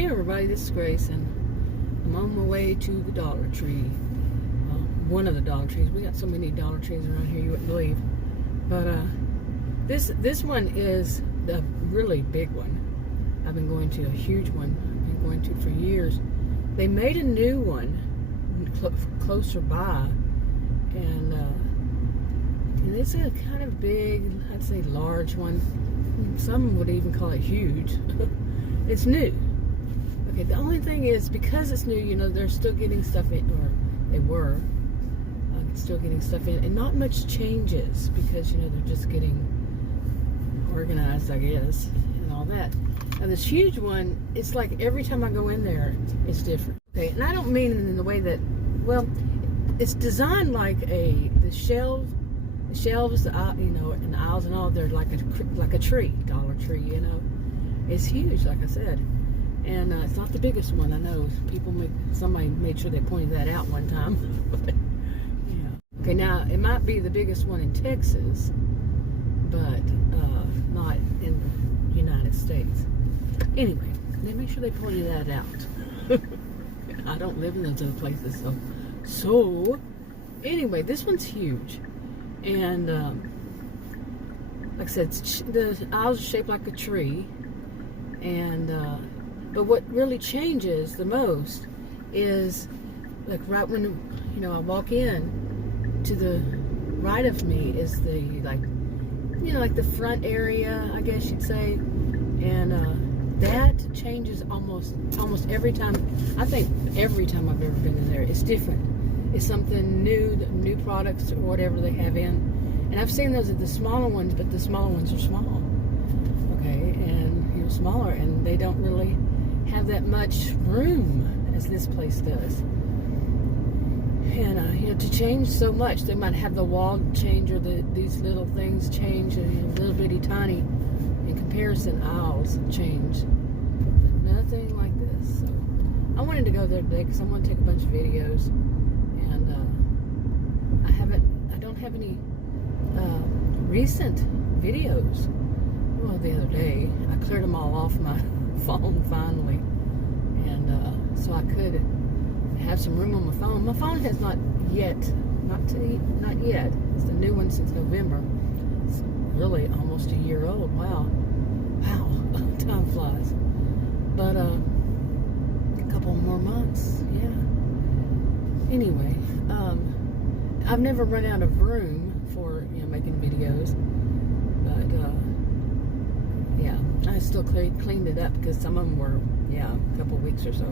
Hey everybody, this is Grace, and I'm on my way to the Dollar Tree. One of the Dollar Trees. We got so many Dollar Trees around here you wouldn't believe. But this one is the really big one. I've been going to a huge one. I've been going to for years. They made a new one closer by, and it's a kind of big, I'd say large one. Some would even call it huge. It's new. Okay, the only thing is, because it's new, you know, they're still getting stuff in, or they were still getting stuff in, and not much changes because, you know, they're just getting organized, I guess, and all that. Now this huge one, it's like every time I go in there, it's different. Okay, and I don't mean in the way that, well, it's designed like the shelves, you know, and the aisles and all, they're like a tree, Dollar Tree, you know. It's huge, like I said. And it's not the biggest one. I know somebody made sure they pointed that out one time. But, yeah. Okay, now it might be the biggest one in Texas, but not in the United States. Anyway, they make sure they pointed that out. I don't live in those other places, so anyway, this one's huge, and like I said, the aisles are shaped like a tree, and but what really changes the most is, like, right when, you know, I walk in, to the right of me is the, like, you know, like the front area, I guess you'd say, and that changes almost every time. I think every time I've ever been in there, it's different. It's something new products or whatever they have in. And I've seen those at the smaller ones, but the smaller ones are small. Okay, and you're smaller, and they don't really have that much room as this place does. And you know, to change so much, they might have the wall change, or these little things change, and, you know, little bitty tiny, in comparison, aisles change, but nothing like this. So I wanted to go there today because I want to take a bunch of videos, and I don't have any recent videos. Well, the other day I cleared them all off my phone finally, and so I could have some room on my phone. My phone has not yet. It's the new one since November. It's really almost a year old. Wow, time flies. But a couple more months, yeah. Anyway, I've never run out of room for, you know, making videos, but yeah, I still cleaned it up because some of them were, yeah, a couple weeks or so.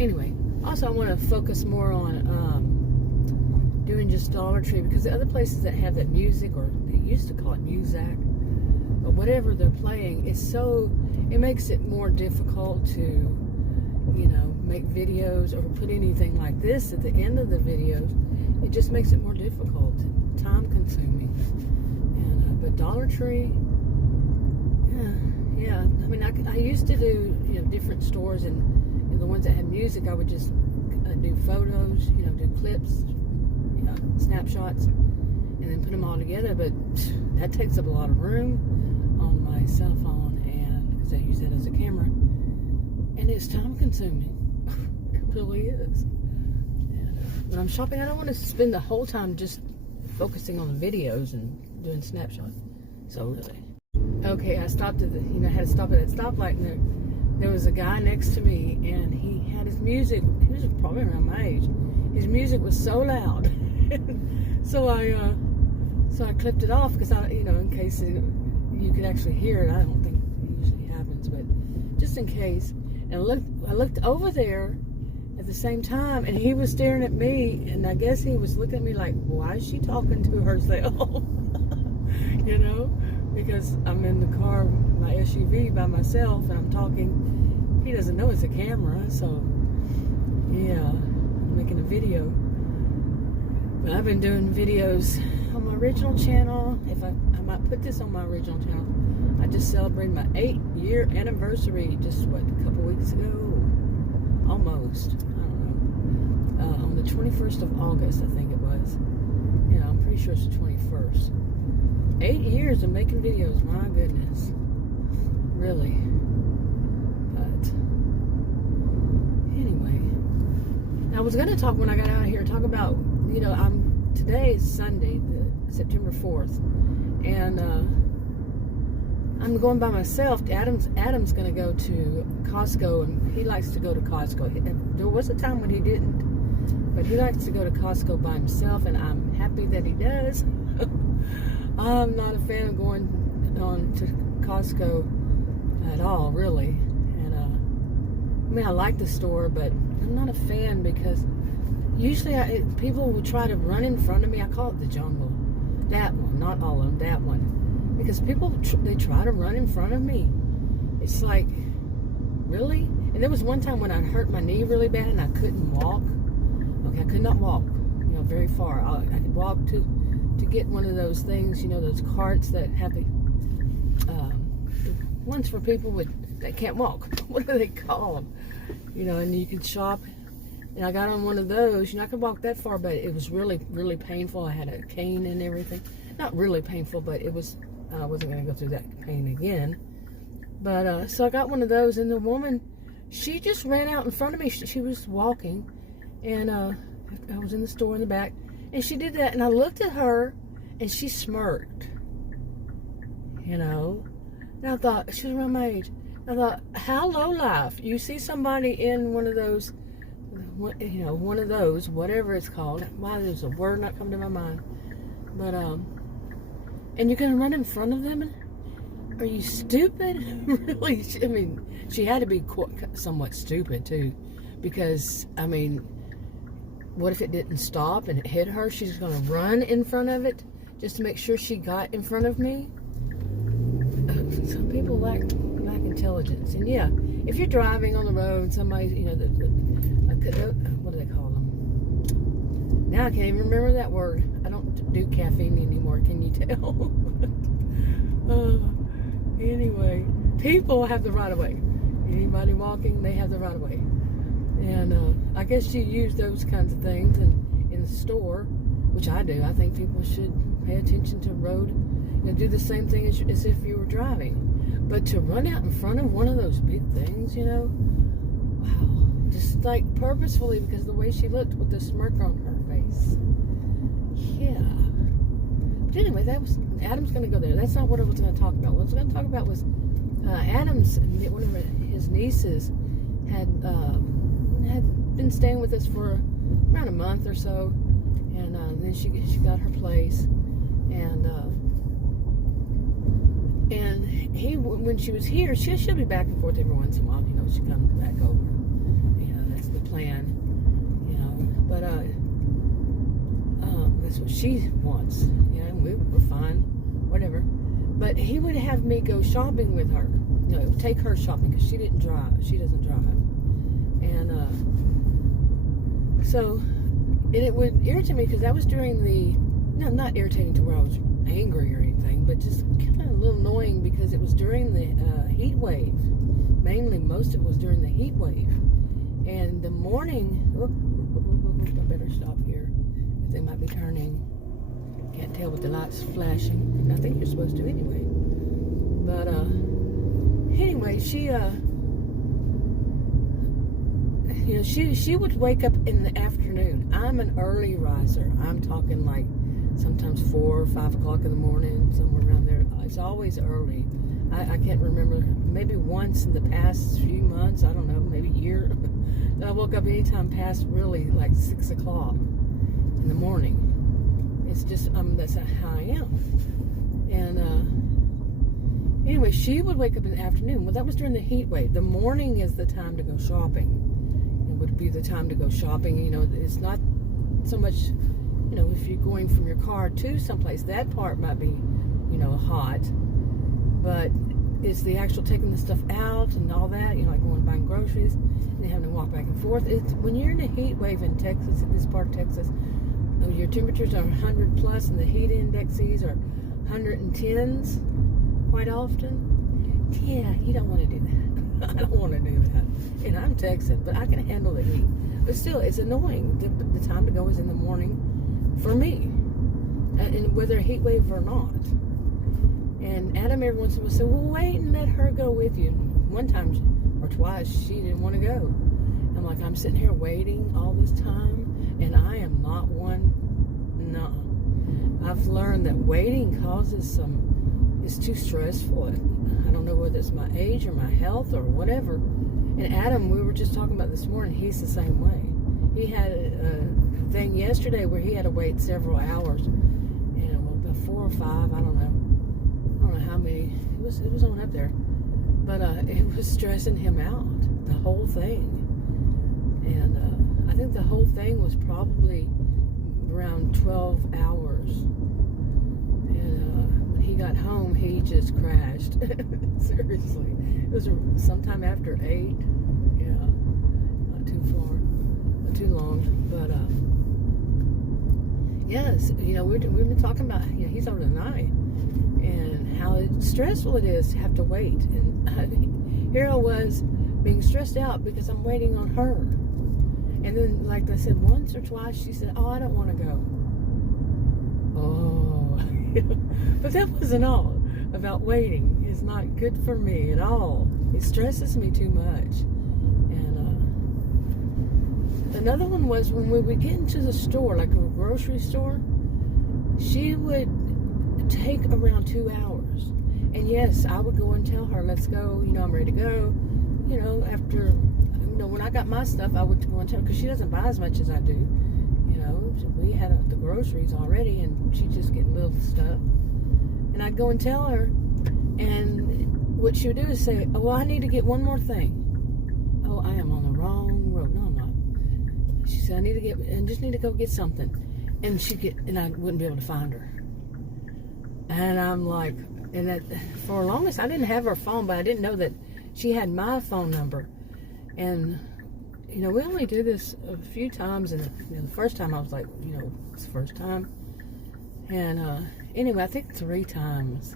Anyway, also I want to focus more on doing just Dollar Tree, because the other places that have that music, or they used to call it Muzak, but whatever they're playing, it makes it more difficult to, you know, make videos or put anything like this at the end of the videos. It just makes it more difficult, time consuming. And but Dollar Tree, yeah. I mean, I used to do, you know, different stores, and, you know, the ones that had music, I would just do photos, you know, do clips, you know, snapshots, and then put them all together. But that takes up a lot of room on my cell phone, and because I use that as a camera, and it's time consuming. It really is. And when I'm shopping, I don't want to spend the whole time just focusing on the videos and doing snapshots. So really. Okay, I stopped at I had to stop at that stoplight, and there was a guy next to me, and he had his music. He was probably around my age. His music was so loud, so I clipped it off, because you know, in case you could actually hear it. I don't think it usually happens, but just in case. And I looked over there at the same time, and he was staring at me, and I guess he was looking at me like, why is she talking to herself? You know, because I'm in the car, my SUV, by myself, and I'm talking. He doesn't know it's a camera, so yeah, I'm making a video. But I've been doing videos on my original channel. I might put this on my original channel. I just celebrated my 8-year anniversary just, a couple weeks ago? Almost. I don't know. On the 21st of August, I think it was. Yeah, I'm pretty sure it's the 21st. 8 years of making videos, my goodness. Really. was going to talk when I got out of here, talk about, today is Sunday, September 4th, and I'm going by myself. Adam's going to go to Costco, and he likes to go to Costco. There was a time when he didn't, but he likes to go to Costco by himself, and I'm happy that he does. I'm not a fan of going on to Costco at all, really. And I like the store, but I'm not a fan because usually people will try to run in front of me. I call it the jungle. That one, not all of them, that one. Because people, they try to run in front of me. It's like, really? And there was one time when I hurt my knee really bad and I couldn't walk. Okay, I could not walk, very far. I could walk to get one of those things, those carts that have the ones for people that can't walk. What do they call them? And you can shop. And I got on one of those. I could walk that far, but it was really, really painful. I had a cane and everything. Not really painful, but it was. I wasn't going to go through that pain again. But so I got one of those, and the woman, she just ran out in front of me. She was walking, and I was in the store in the back, and she did that, and I looked at her, and she smirked. And I thought, she was around my age. I thought, how low life. You see somebody in one of those, one of those, whatever it's called. Why there's a word not come to my mind. But, and you're going to run in front of them? Are you stupid? Really? She had to be somewhat stupid, too. Because, what if it didn't stop and it hit her? She's going to run in front of it just to make sure she got in front of me? Some people lack intelligence. And yeah, if you're driving on the road, somebody, what do they call them? Now I can't even remember that word. I don't do caffeine anymore, can you tell? Anyway, people have the right of way. Anybody walking, they have the right of way. And I guess you use those kinds of things in the store, which I do. I think people should pay attention to road and do the same thing as if you were driving. But to run out in front of one of those big things, wow. Just like purposefully, because of the way she looked with the smirk on her face. Yeah. But anyway, Adam's going to go there. That's not what I was going to talk about. What I was going to talk about was Adam's, one of his nieces had been staying with us for around a month or so. And then she got her place. And he, when she was here, she'll be back and forth every once in a while. She comes back over. That's the plan. But that's what she wants. And we were fine, whatever. But he would have me go shopping with her. No, take her shopping because she didn't drive. She doesn't drive. And so it would irritate me because that was during not irritating to where I was angry or anything, but just kind of a little annoying because it was during the heat wave. Mainly, most of it was during the heat wave. And the morning, I better stop here because they might be turning. Can't tell with the lights flashing. I think you're supposed to anyway. But anyway, she would wake up in the afternoon. I'm an early riser. I'm talking like sometimes 4 or 5 o'clock in the morning, somewhere around there. It's always early. I can't remember, maybe once in the past few months, I don't know, maybe a year, that I woke up anytime past really like 6 o'clock in the morning. It's just, that's how I am. And anyway, she would wake up in the afternoon. Well, that was during the heat wave. The morning is the time to go shopping. It would be the time to go shopping. It's not so much, if you're going from your car to someplace, that part might be, hot. But it's the actual taking the stuff out and all that, like going buying groceries and then having to walk back and forth. When you're in a heat wave in Texas, in this part of Texas, your temperatures are 100 plus and the heat indexes are 110s quite often. Yeah, you don't want to do that. I don't want to do that. And I'm Texan, but I can handle the heat. But still, it's annoying. The time to go is in the morning for me, and whether a heat wave or not. And Adam every once in a while said, well, wait and let her go with you. One time or twice, she didn't want to go. I'm like, I'm sitting here waiting all this time, and I am not one. No. I've learned that waiting causes it's too stressful. I don't know whether it's my age or my health or whatever. And Adam, we were just talking about this morning, he's the same way. He had a thing yesterday where he had to wait several hours. And well, 4 or 5, I don't know how many. It was on up there. But it was stressing him out, the whole thing. And I think the whole thing was probably around 12 hours. And when he got home, he just crashed. Seriously. It was sometime after 8. Yeah, not too far, not too long. But yes, we've been talking about, he's older than I, and how stressful it is to have to wait. And here I was being stressed out because I'm waiting on her. And then, like I said, once or twice, she said, "Oh, I don't want to go." Oh, but that wasn't all about waiting. It's not good for me at all. It stresses me too much. And another one was when we would get into the store, like a grocery store, she would take around 2 hours. And yes, I would go and tell her, "Let's go, I'm ready to go." After, when I got my stuff, I would go and tell her, because she doesn't buy as much as I do. So we had the groceries already, and she'd just get little stuff. And I'd go and tell her, and what she would do is say, "Oh, well, I need to get one more thing." "Oh, I am on the wrong road." "No, I'm not." She said, I just need to go get something. And I wouldn't be able to find her. And I'm like, and that, for the longest, I didn't have her phone, but I didn't know that she had my phone number. And, we only do this a few times. And the first time I was like, it's the first time. And anyway, I think 3 times.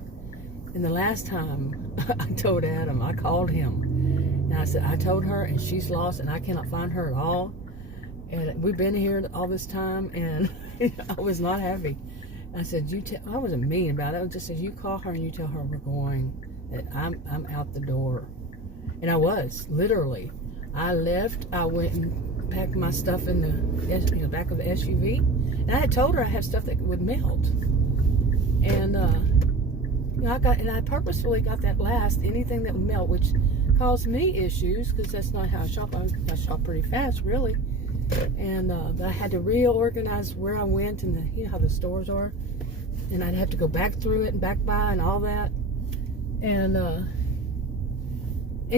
And the last time, I told Adam, I called him. And I said, I told her, and she's lost, and I cannot find her at all. And we've been here all this time, and I was not happy. I said, I wasn't mean about it. I just said, you call her and you tell her we're going, that I'm out the door. And I was, literally. I left, I went and packed my stuff in the back of the SUV. And I had told her I have stuff that would melt. And I purposefully got that last, anything that would melt, which caused me issues, because that's not how I shop. I shop pretty fast, really. And but I had to reorganize where I went, and how the stores are. And I'd have to go back through it and back by and all that. And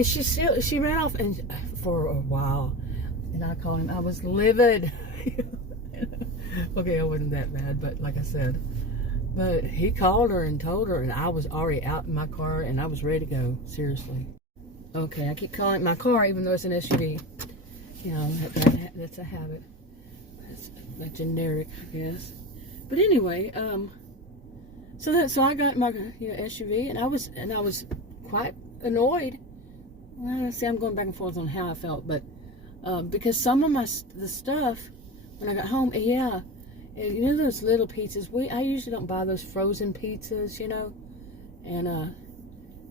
she ran off, and for a while, and I called him. I was livid. Okay, I wasn't that bad, but like I said, but he called her and told her, and I was already out in my car, and I was ready to go. Seriously. Okay, I keep calling it my car, even though it's an SUV. That's a habit. That's generic, I guess. But anyway, so I got my SUV, and I was quite annoyed. Well, see, I'm going back and forth on how I felt, but because some of the stuff when I got home, and those little pizzas. I usually don't buy those frozen pizzas, and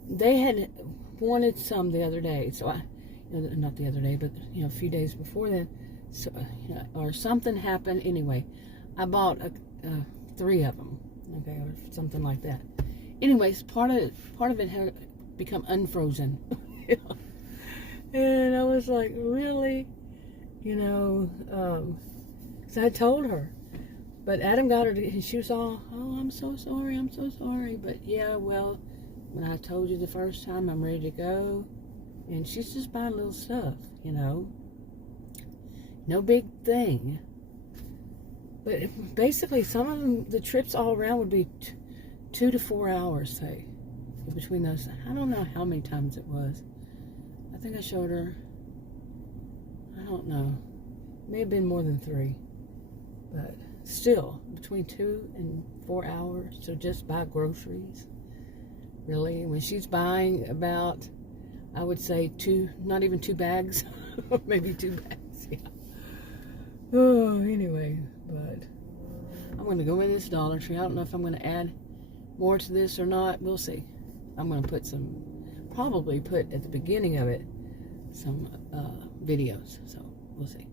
they had wanted some the other day, so I, not the other day, but a few days before then, so or something happened. Anyway, I bought 3 of them, okay, or something like that. Anyways, part of it had become unfrozen. And I was like, really? So I told her. But Adam got her, and she was all, "Oh, I'm so sorry. But yeah, well, when I told you the first time, I'm ready to go." And she's just buying little stuff, No big thing. But basically, some of them, the trips all around would be 2 to 4 hours, say, between those. I don't know how many times it was. I think I showed her, I don't know. It may have been more than 3. But still, between 2 and 4 hours to just buy groceries. Really, when she's buying about, I would say not even 2 bags, maybe 2 bags, yeah. Oh, anyway, but I'm going to go in this Dollar Tree. I don't know if I'm going to add more to this or not. We'll see. I'm going to probably put at the beginning of it some videos. So we'll see.